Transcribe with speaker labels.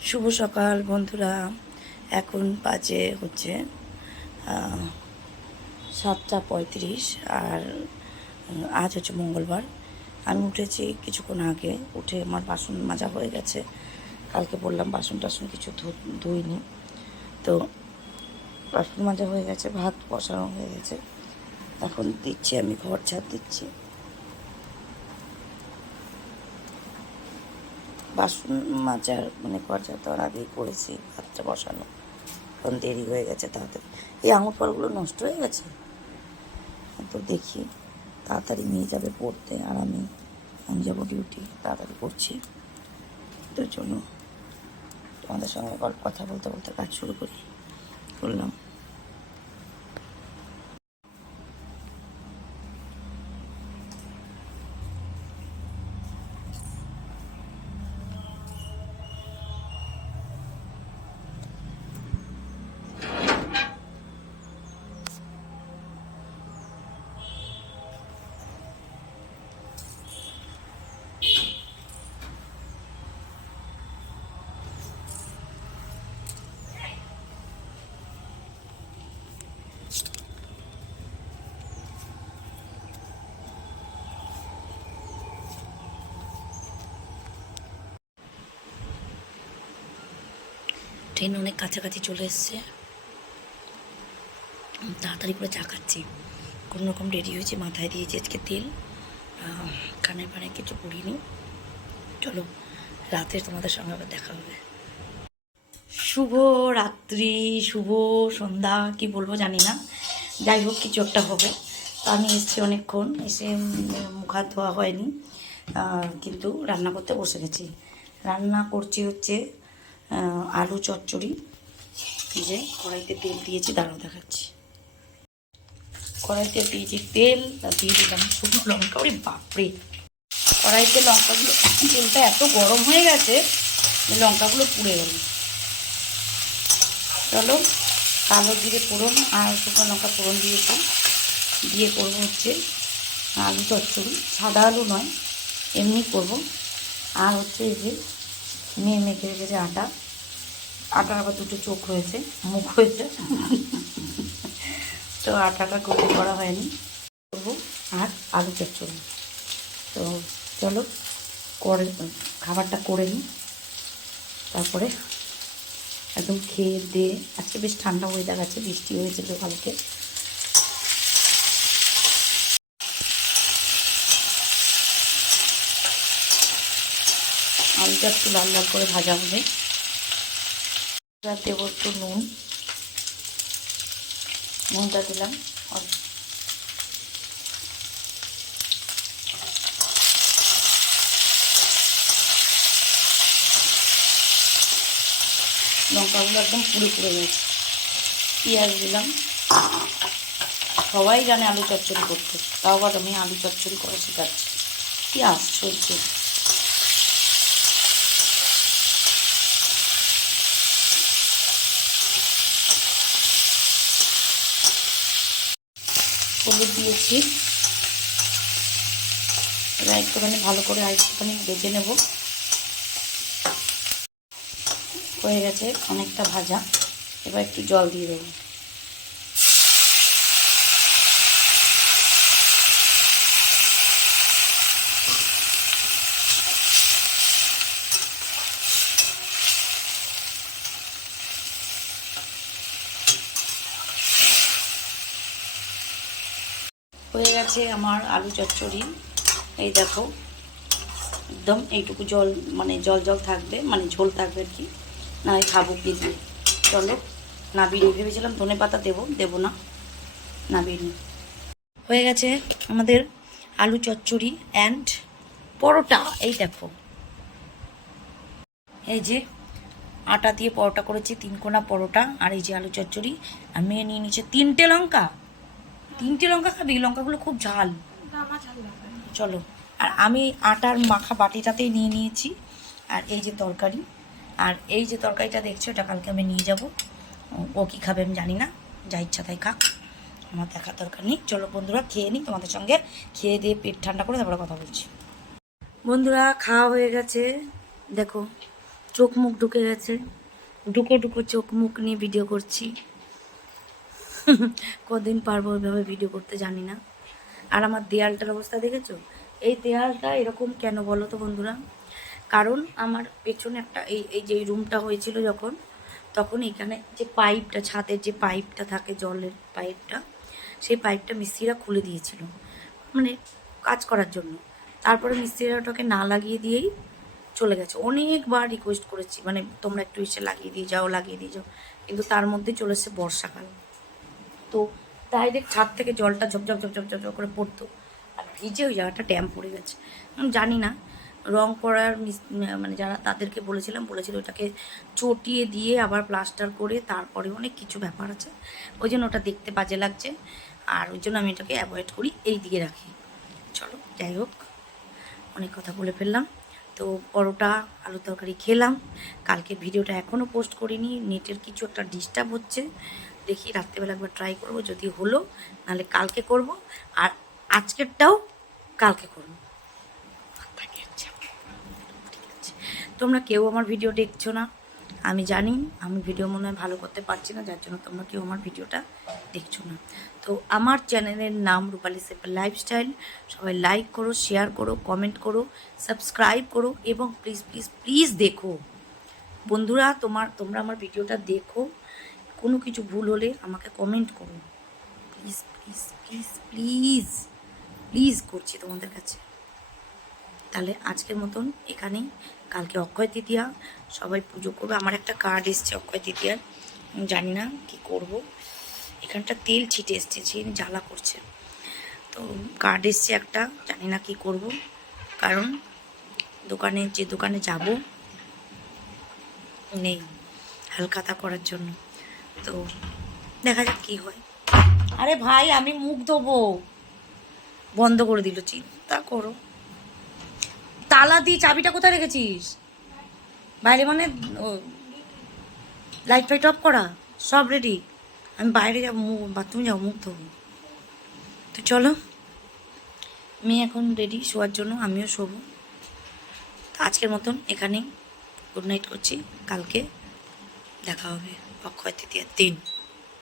Speaker 1: শুভ সকাল বন্ধুরা। এখন বাজে হচ্ছে সাতটা পঁয়ত্রিশ, আর আজ হচ্ছে মঙ্গলবার। আমি উঠেছি কিছুক্ষণ আগে, উঠে আমার বাসন মাজা হয়ে গেছে। কালকে বললাম বাসন টাসন কিছু ধুইনি। তো, বাসন মাজা হয়ে গেছে, ভাত বসানো হয়ে গেছে। এখন দিচ্ছি আমি, ঘর ছাড় দিচ্ছি। বাসন মাজার মানে খরচা দেওয়ার আগেই করেছি ভাতটা বসানো। কারণ দেরি হয়ে গেছে তাড়াতাড়ি। এই আঙুর ফলগুলো নষ্ট হয়ে গেছে? তো দেখি, তাড়াতাড়ি নিয়ে যাবে পড়তে আর আমি আমি যাব ডিউটি তাড়াতাড়ি করছি তো চলো তোমাদের সঙ্গে গল্প কথা বলতে বলতে কাজ শুরু করি। করলাম ট্রেন অনেক কাছাকাছি চলে এসছে। তাড়াতাড়ি করে চা খাচ্ছি। কোনো রকম রেডি হয়েছে মাথায় দিয়েছি আজকে তেল। আহ, কানে পানে কিছু পরিনি চলো রাতে তোমাদের সঙ্গে আবার দেখা হবে। শুভ রাত্রি শুভ সন্ধ্যা কি বলব জানি না। যাই হোক কিছু একটা হবে। তো আমি এসেছি অনেকক্ষণ এসে মুখ হাত ধোয়া হয়নি। কিন্তু রান্না করতে বসে গেছি। রান্না করছি হচ্ছে আলু চচ্চড়ি যে কড়াইতে তেল দিয়েছি, দাঁড়াও দেখাচ্ছি। কড়াইতে দিয়েছি তেল দিয়ে দিলাম শুকনো লঙ্কা, ওরে বাপরে। কড়াইতে লঙ্কাগুলো, তেলটা এত গরম হয়ে গেছে লঙ্কাগুলো পুড়ে গেল। চলো, কালো জিরে ফোড়ন আর শুকনো লঙ্কা ফোড়ন দিয়েছি। দিয়ে করব হচ্ছে আলু চচ্চড়ি। সাদা আলু নয়, এমনি করব। আর হচ্ছে এই যে মেয়ে মেখে রেখেছে আটা। আটার আবার দুটো চোখ হয়েছে মুখ হয়েছে তো আটাটা কপি করা হয়নি। করব আর আলু চচ্চড়ি। তো চলো, করে খাবারটা করে নিই। তারপরে একদম খেয়ে দিয়ে আজকে বেশ ঠান্ডা ওয়েদার আছে, বৃষ্টি হয়েছিল কালকে। আলুটা একটু লাল লাল করে ভাজা হবে। দেবো একটু নুন। নুনটা দিলাম। লঙ্কাগুলো একদম পুড়ে পুড়ে গেছে। পেঁয়াজ দিলাম। সবাই জানে আলু চচ্চড়ি করতে। তাও আবার আমি আলু চচ্চড়ি করে শেখাচ্ছি। পেঁয়াজ সরষে হলুদ দিয়েছি। এবার একটুখানি ভালো করে আর একটুখানি ভেজে নেব। হয়ে গেছে অনেকটা ভাজা। এবার একটু জল দিয়ে দেবো। হয়ে গেছে আমার আলু চচ্চড়ি। এই দেখো, একদম এইটুকু জল মানে জল জল থাকবে মানে ঝোল থাকবে আর কি। না খাব কি দিয়ে। চলো, নাবিয়ে ভেবেছিলাম ধনে পাতা দেবো দেবো না। নাবিয়ে। হয়ে গেছে আমাদের আলু চচ্চড়ি অ্যান্ড পরোটা। এই দেখো। এই যে আটা দিয়ে পরোটা করেছি তিন কোনা পরোটা আর এই যে আলু চচ্চড়ি। আর মেয়ে নিয়ে নিচ্ছে তিনটে লঙ্কা। তিনটে লঙ্কা খাবি? লঙ্কাগুলো খুব ঝাল। চলো আর আমি আটার মাখা বাটিটাতেই নিয়ে নিয়েছি। আর এই যে তরকারি আর এই যে তরকারিটা দেখছ এটা কালকে আমি নিয়ে যাব। ও কি খাবে আমি জানি না যা ইচ্ছা তাই খাক। আমার দেখার দরকার নেই। চলো বন্ধুরা খেয়ে নিই তোমাদের সঙ্গে খেয়ে দিয়ে পেট ঠান্ডা করে তারপরে কথা বলছি। বন্ধুরা খাওয়া হয়ে গেছে। দেখো চোখ মুখ ঢুকে গেছে। ঢুকো ঢুকো চোখ মুখ নিয়ে ভিডিও করছি। কদিন পারব ওইভাবে ভিডিও করতে জানি না। আর আমার দেয়ালটার অবস্থা দেখেছ? এই দেয়ালটা এরকম কেন বলো তো বন্ধুরা? কারণ আমার পেছনে একটা এই এই যে রুমটা হয়েছিল যখন, তখন এখানে যে পাইপটা, ছাদের যে পাইপটা থাকে, জলের পাইপটা, সেই পাইপটা মিস্ত্রিরা খুলে দিয়েছিল মানে কাজ করার জন্য। তারপরে মিস্ত্রিরা ওটাকে না লাগিয়ে দিয়েই চলে গেছে। অনেকবার রিকোয়েস্ট করেছি মানে তোমরা একটু এসে লাগিয়ে দিয়ে যাও, লাগিয়ে দিয়ে যাও, কিন্তু তার মধ্যে চলে এসেছে বর্ষাকাল। তো ডাইরেক্ট ছাদ থেকে জলটা ঝপঝপ ঝপঝপ ঝপঝপ করে পড়তো। আর ভিজে ওই জায়গাটা ড্যাম পড়ে গেছে। উম, জানি না রং করার মানে যারা তাদেরকে বলেছিলাম বলেছিল ওটাকে চটিয়ে দিয়ে আবার প্লাস্টার করে তারপরে অনেক কিছু ব্যাপার আছে। ওই জন্য ওটা দেখতে বাজে লাগছে। আর ওই জন্য আমি এটাকে অ্যাভয়েড করি এই দিকে রাখি। চলো যাই হোক অনেক কথা বলে ফেললাম। তো পরোটা আলু তরকারি খেলাম। কালকে ভিডিওটা এখনও পোস্ট করিনি নেটের কিছু একটা ডিস্টার্ব হচ্ছে। দেখি রাত্রেবেলা একবার ট্রাই করব যদি হলো নাহলে কালকে করব আর আজকেরটাও কালকে করব। তোমরা কেউ আমার ভিডিও দেখছ না? আমি জানি আমি ভিডিও মনে হয় ভালো করতে পারছি না যার জন্য তোমরা কেউ আমার ভিডিওটা দেখছ না। তো আমার চ্যানেলের নাম রূপালী সিম্পল লাইফস্টাইল সবাই লাইক করো শেয়ার করো কমেন্ট করো সাবস্ক্রাইব করো এবং প্লিজ প্লিজ প্লিজ দেখো। বন্ধুরা তোমার তোমরা আমার ভিডিওটা দেখো। কোনো কিছু ভুল হলে আমাকে কমেন্ট করো। Please please please please please করছি তোমাদের কাছে। তাহলে আজকের মতন এখানেই। কালকে অক্ষয় তৃতীয়া, সবাই পুজো করবে। আমার একটা কার্ড এসছে অক্ষয় তৃতীয়ার। জানি না কি করব। এখানটা তেল ছিটে এসছে জ্বালা করছে। তো কার্ড এসছে একটা, জানি না কি করব। কারণ দোকানে, যে দোকানে যাব, নেই। হালকাতা করার জন্য। তো দেখা যাক কি হয়। আরে ভাই, আমি মুখ ধোবো। বন্ধ করে দিল, চিন্তা করো। তালা দিয়ে চাবিটা কোথায় রেখেছিস? বাইরে মানে লাইট ফাইট অফ করা, সব রেডি আমি বাইরে যাব বাথরুম যাব, মুখ ধোবো। তো চলো, মেয়ে এখন রেডি শোয়ার জন্য আমিও শোবো। আজকের মতন এখানেই। গুড নাইট করছি, কালকে দেখা হবে। অক্ষয় তৃতীয়ার দিন